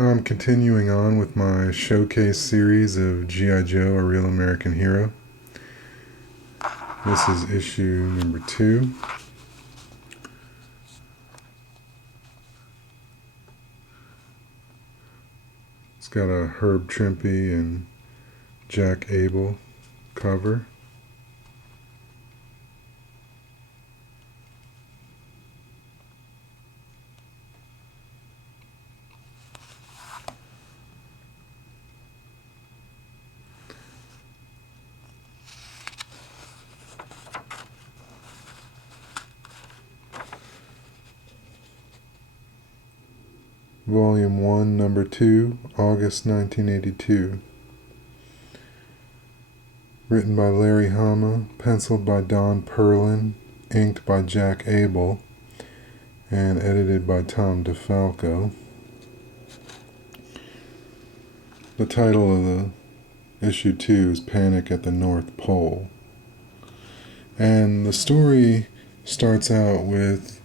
I'm continuing on with my showcase series of G.I. Joe, A Real American Hero. This is issue number 2. It's got a Herb Trimpe and Jack Abel cover. Volume 1, Number 2, August 1982. Written by Larry Hama, penciled by Don Perlin, inked by Jack Abel, and edited by Tom DeFalco. The title of the issue 2 is Panic at the North Pole. And the story starts out with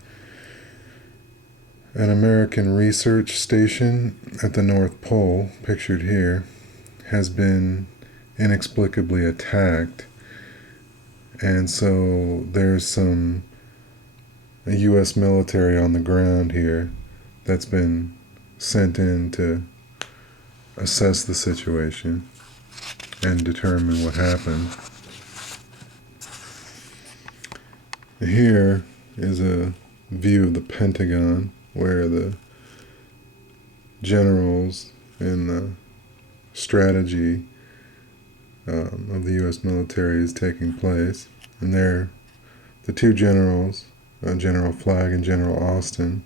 an American research station at the North Pole, pictured here, has been inexplicably attacked. And so there's some U.S. military on the ground here that's been sent in to assess the situation and determine what happened. Here is a view of the Pentagon, where the generals and the strategy of the U.S. military is taking place. And there, the two generals, General Flagg and General Austin,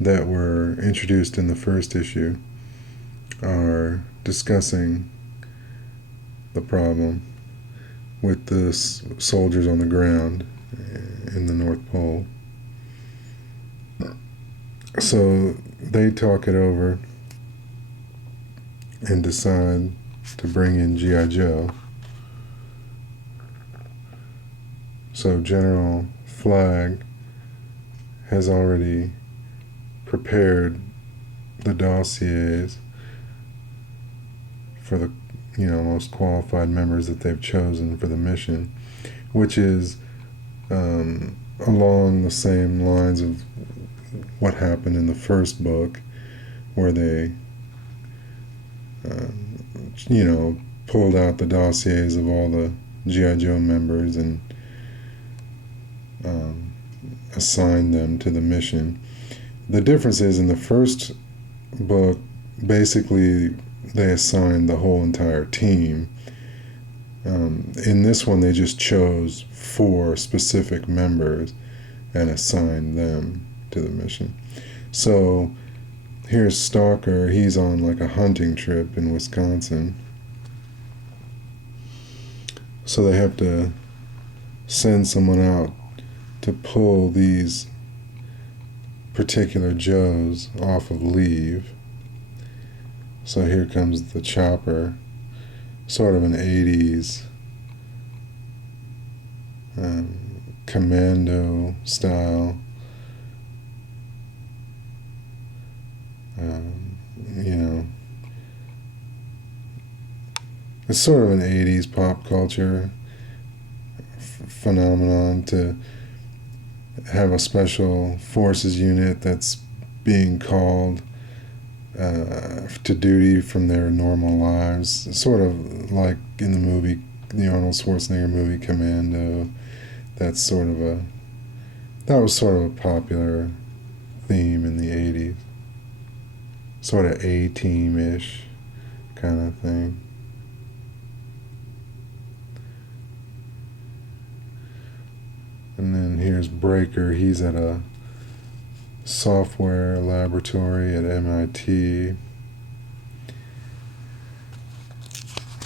that were introduced in the first issue, are discussing the problem with the soldiers on the ground in the North Pole. So they talk it over and decide to bring in G.I. Joe. So General Flagg has already prepared the dossiers for the most qualified members that they've chosen for the mission, which is along the same lines of what happened in the first book, where they pulled out the dossiers of all the G.I. Joe members and assigned them to the mission. The difference is, in the first book, basically they assigned the whole entire team. In this one, they just chose 4 specific members and assigned them to the mission. So here's Stalker. He's on like a hunting trip in Wisconsin. So they have to send someone out to pull these particular Joes off of leave. So here comes the chopper, sort of an 80s commando style. It's sort of an 80s pop culture phenomenon to have a special forces unit that's being called to duty from their normal lives, sort of like in the movie, the Arnold Schwarzenegger movie Commando. That was sort of a popular theme in the 80s. Sort of A-Team-ish kind of thing. And then here's Breaker. He's at a software laboratory at MIT.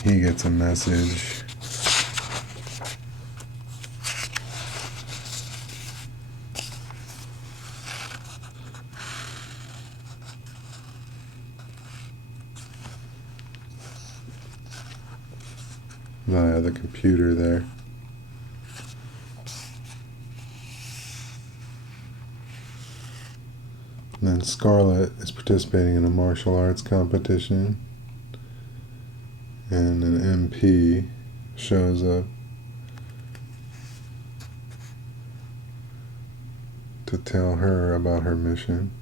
He gets a message. Via the computer there. And then And Scarlett is participating in a martial arts competition, and an MP shows up to tell her about her mission.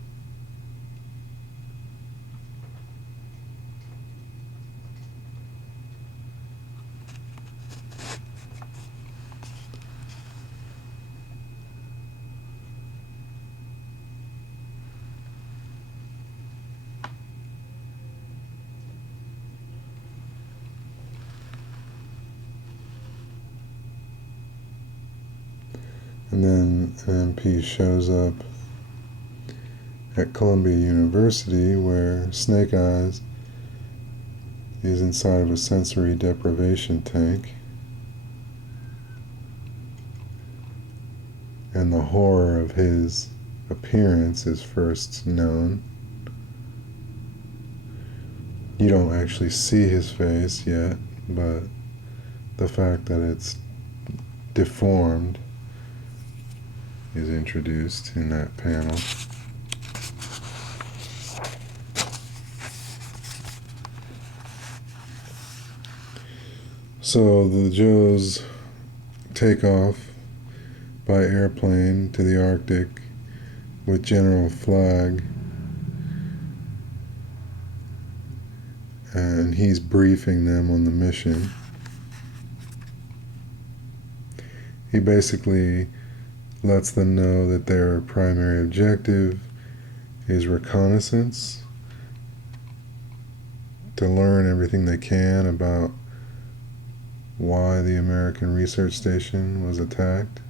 And then an MP shows up at Columbia University, where Snake Eyes is inside of a sensory deprivation tank. And the horror of his appearance is first known. You don't actually see his face yet, but the fact that it's deformed is introduced in that panel. So the Joes take off by airplane to the Arctic with General Flagg, and he's briefing them on the mission. He basically lets them know that their primary objective is reconnaissance, to learn everything they can about why the American research station was attacked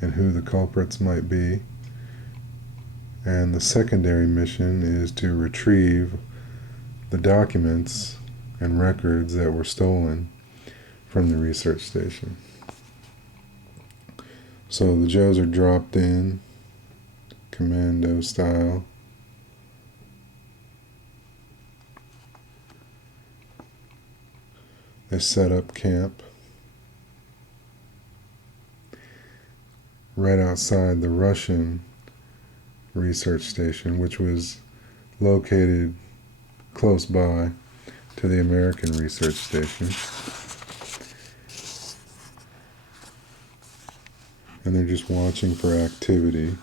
and who the culprits might be. And the secondary mission is to retrieve the documents and records that were stolen from the research station. So the Joes are dropped in, commando style. They set up camp right outside the Russian research station, which was located close by to the American research station. And they're just watching for activity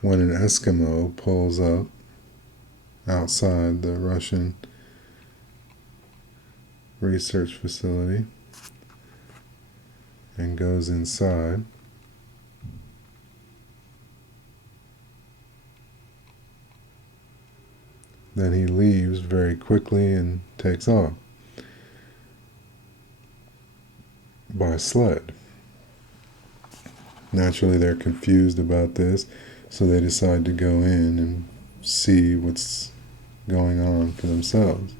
when an Eskimo pulls up outside the Russian research facility and goes inside. Then he leaves very quickly and takes off by sled. Naturally, they're confused about this, so they decide to go in and see what's going on for themselves.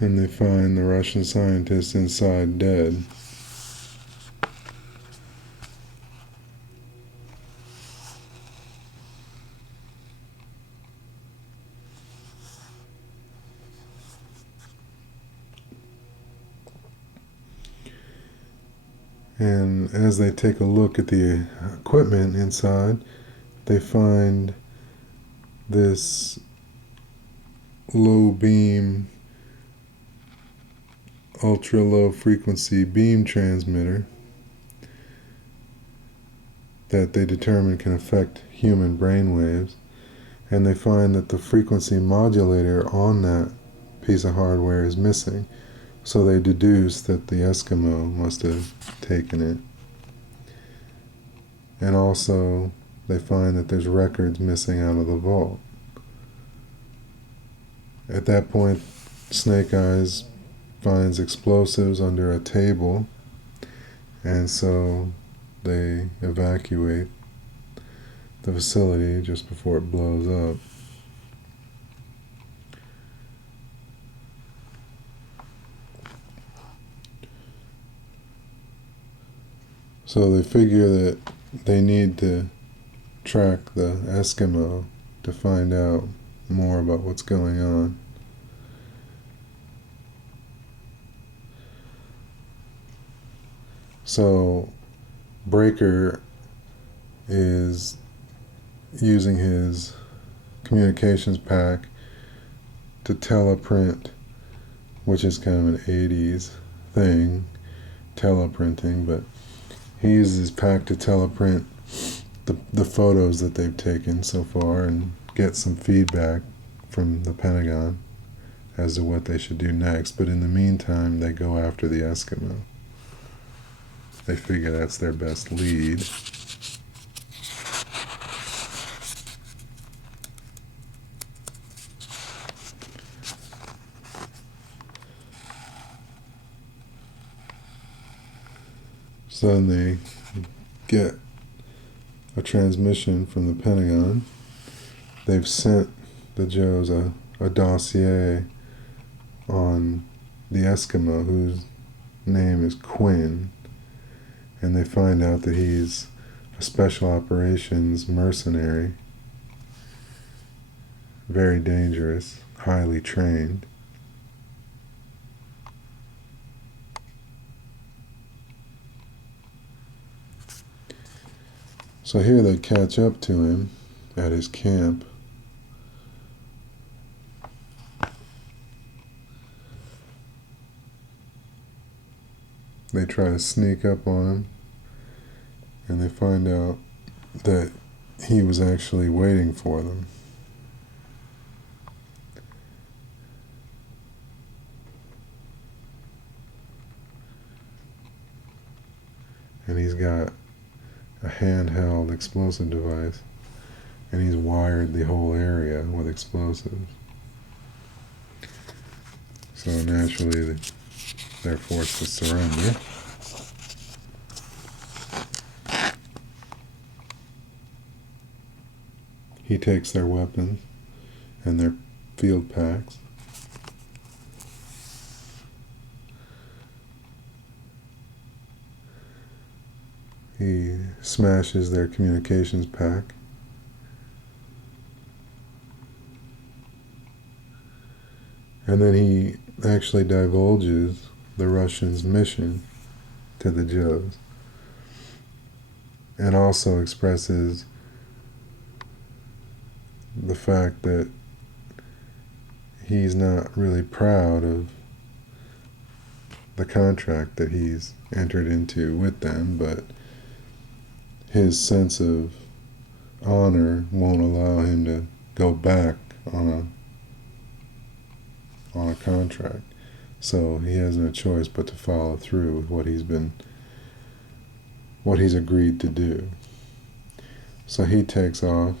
And they find the Russian scientist inside dead. And as they take a look at the equipment inside, they find this low beam, ultra low frequency beam transmitter that they determine can affect human brain waves. And they find that the frequency modulator on that piece of hardware is missing. So they deduce that the Eskimo must have taken it. And also, they find that there's records missing out of the vault. At that point, Snake Eyes finds explosives under a table, and so they evacuate the facility just before it blows up. So they figure that they need to track the Eskimo to find out more about what's going on. So Breaker is using his communications pack to teleprint, which is kind of an 80s thing, teleprinting, but he uses his pack to teleprint the photos that they've taken so far and get some feedback from the Pentagon as to what they should do next. But in the meantime, they go after the Eskimo. They figure that's their best lead. So then they get a transmission from the Pentagon. They've sent the Joes a dossier on the Eskimo, whose name is Quinn, and they find out that he's a special operations mercenary, very dangerous, highly trained. So here they catch up to him at his camp. They try to sneak up on him, and they find out that he was actually waiting for them. And he's got a handheld explosive device, and he's wired the whole area with explosives. So naturally, they're forced to surrender. He takes their weapons and their field packs. He smashes their communications pack. And then he actually divulges the Russians' mission to the Joes, and also expresses the fact that he's not really proud of the contract that he's entered into with them, but his sense of honor won't allow him to go back on a contract. So he has no choice but to follow through with what he's agreed to do. So he takes off.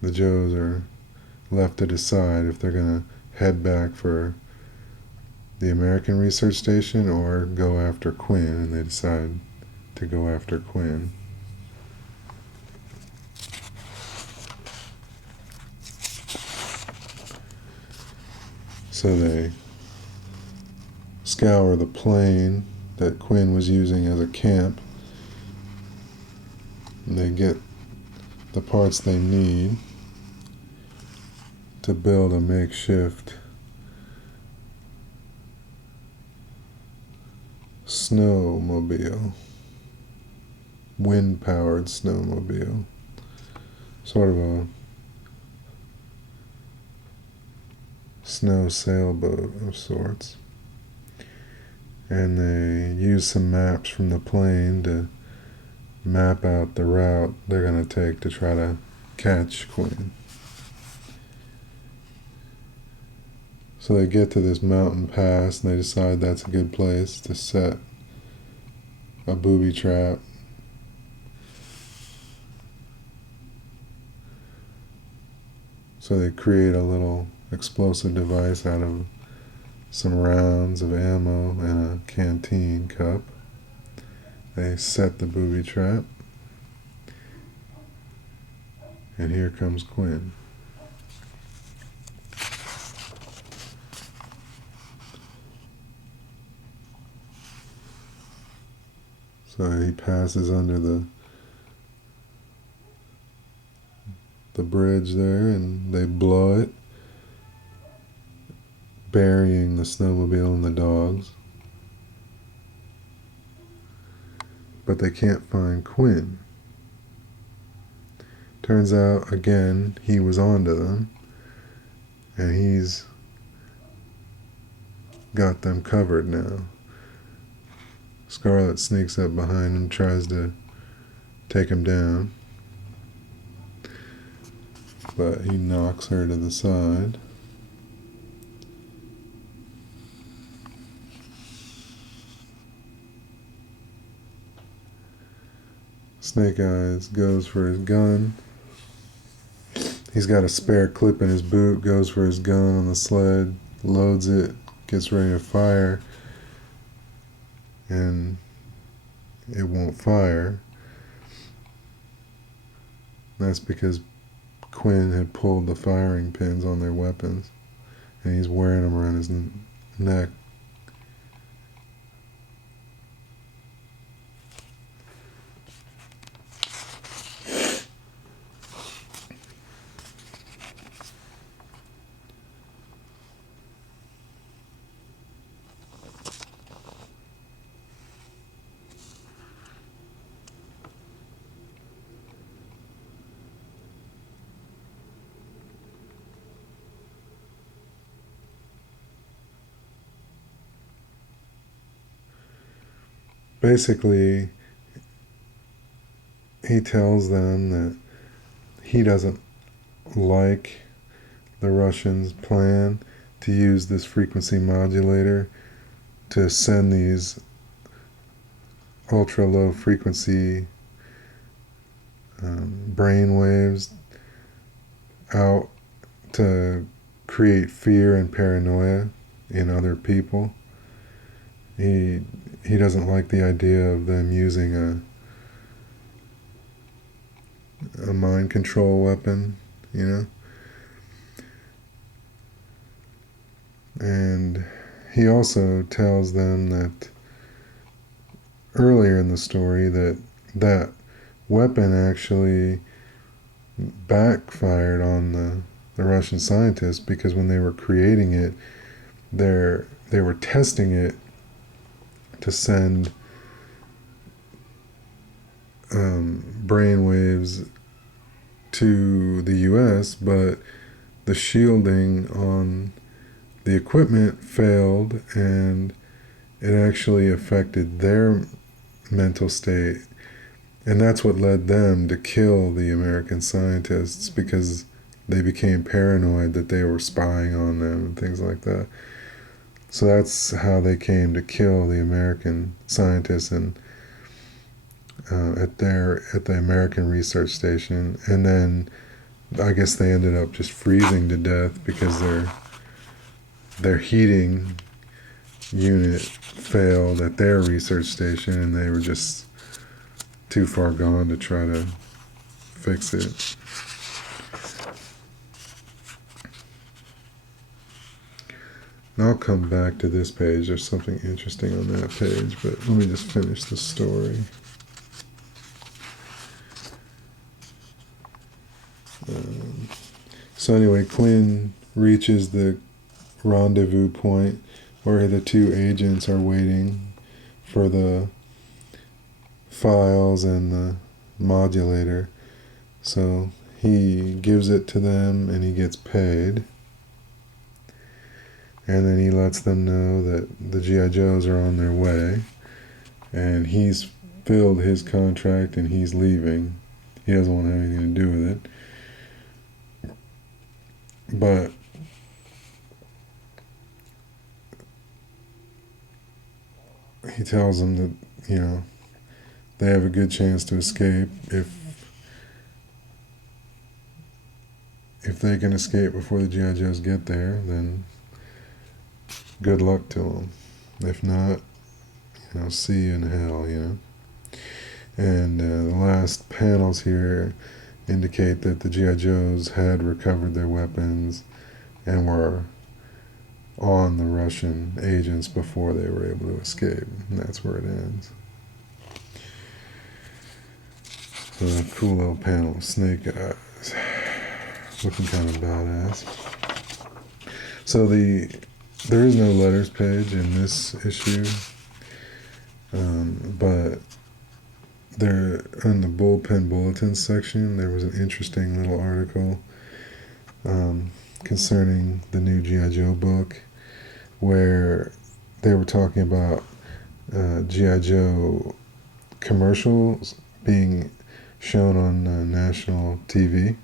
The Joes are left to decide if they're going to head back for the American research station or go after Quinn, and they decide to go after Quinn. So they scour the plane that Quinn was using as a camp, and they get the parts they need to build a makeshift snowmobile, wind-powered snowmobile, sort of a snow sailboat of sorts. And they use some maps from the plane to map out the route they're going to take to try to catch Quinn. So they get to this mountain pass, and they decide that's a good place to set a booby trap. So they create a little explosive device out of some rounds of ammo and a canteen cup. They set the booby trap. And here comes Quinn. So he passes under the bridge there, and they blow it, burying the snowmobile and the dogs. But they can't find Quinn. Turns out, again, he was onto them, and he's got them covered now. Scarlet sneaks up behind him, tries to take him down, but he knocks her to the side. Snake Eyes goes for his gun. He's got a spare clip in his boot, goes for his gun on the sled, loads it, gets ready to fire, and it won't fire. That's because Quinn had pulled the firing pins on their weapons, and he's wearing them around his neck. Basically, he tells them that he doesn't like the Russians' plan to use this frequency modulator to send these ultra low frequency brain waves out to create fear and paranoia in other people. He doesn't like the idea of them using a mind control weapon, you know? And he also tells them that earlier in the story that weapon actually backfired on the Russian scientists, because when they were creating it, they were testing it to send brain waves to the US, but the shielding on the equipment failed, and it actually affected their mental state. And that's what led them to kill the American scientists, because they became paranoid that they were spying on them and things like that. So that's how they came to kill the American scientists and at the American research station. And then I guess they ended up just freezing to death because their heating unit failed at their research station, and they were just too far gone to try to fix it. And I'll come back to this page. There's something interesting on that page, but let me just finish the story. So anyway, Quinn reaches the rendezvous point where the two agents are waiting for the files and the modulator. So he gives it to them and he gets paid. And then he lets them know that the G.I. Joes are on their way. And he's filled his contract and he's leaving. He doesn't want to have anything to do with it. But he tells them that, you know, they have a good chance to escape if they can escape before the GI Joes get there, then good luck to them. If not, see you in hell. And the last panels here indicate that the GI Joes had recovered their weapons and were on the Russian agents before they were able to escape. And that's where it ends. So a cool little panel of Snake Eyes. Looking kind of badass. So there is no letters page in this issue, but there in the bullpen bulletin section there was an interesting little article concerning the new G.I. Joe book, where they were talking about G.I. Joe commercials being shown on national TV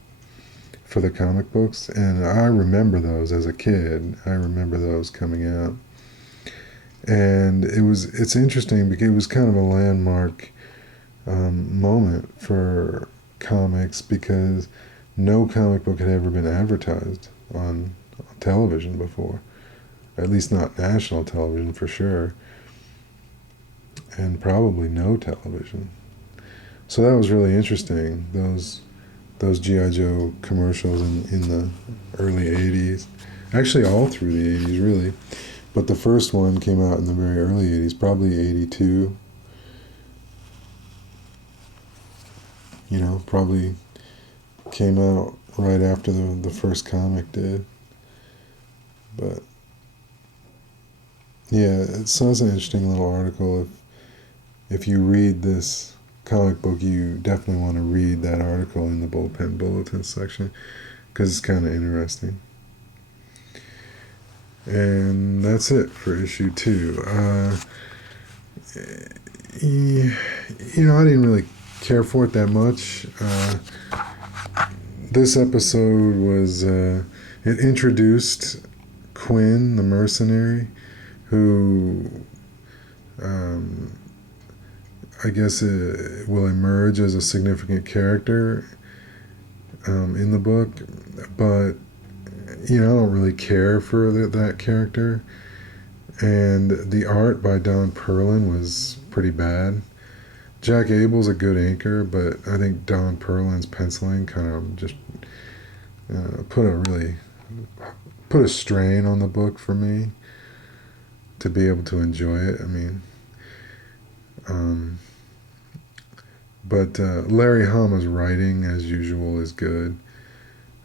for the comic books, and I remember those as a kid. I remember those coming out, and it's interesting because it was kind of a landmark moment for comics, because no comic book had ever been advertised on television before, at least not national television for sure, and probably no television. So that was really interesting. Those G.I. Joe commercials in the early 80s. Actually, all through the 80s, really. But the first one came out in the very early 80s, probably 82. Probably came out right after the first comic did. But, yeah, so it's an interesting little article. If you read this comic book, you definitely want to read that article in the bullpen bulletin section, because it's kind of interesting. And that's it for issue 2. I didn't really care for it that much. This episode was it introduced Quinn, the mercenary, who I guess it will emerge as a significant character in the book, but I don't really care for that character. And the art by Don Perlin was pretty bad. Jack Abel's a good inker, but I think Don Perlin's penciling kind of just put a strain on the book for me to be able to enjoy it. I mean, but Larry Hama's writing, as usual, is good.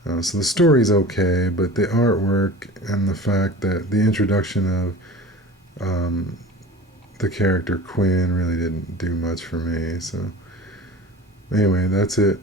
So the story's okay, but the artwork and the fact that the introduction of the character Quinn really didn't do much for me. So anyway, that's it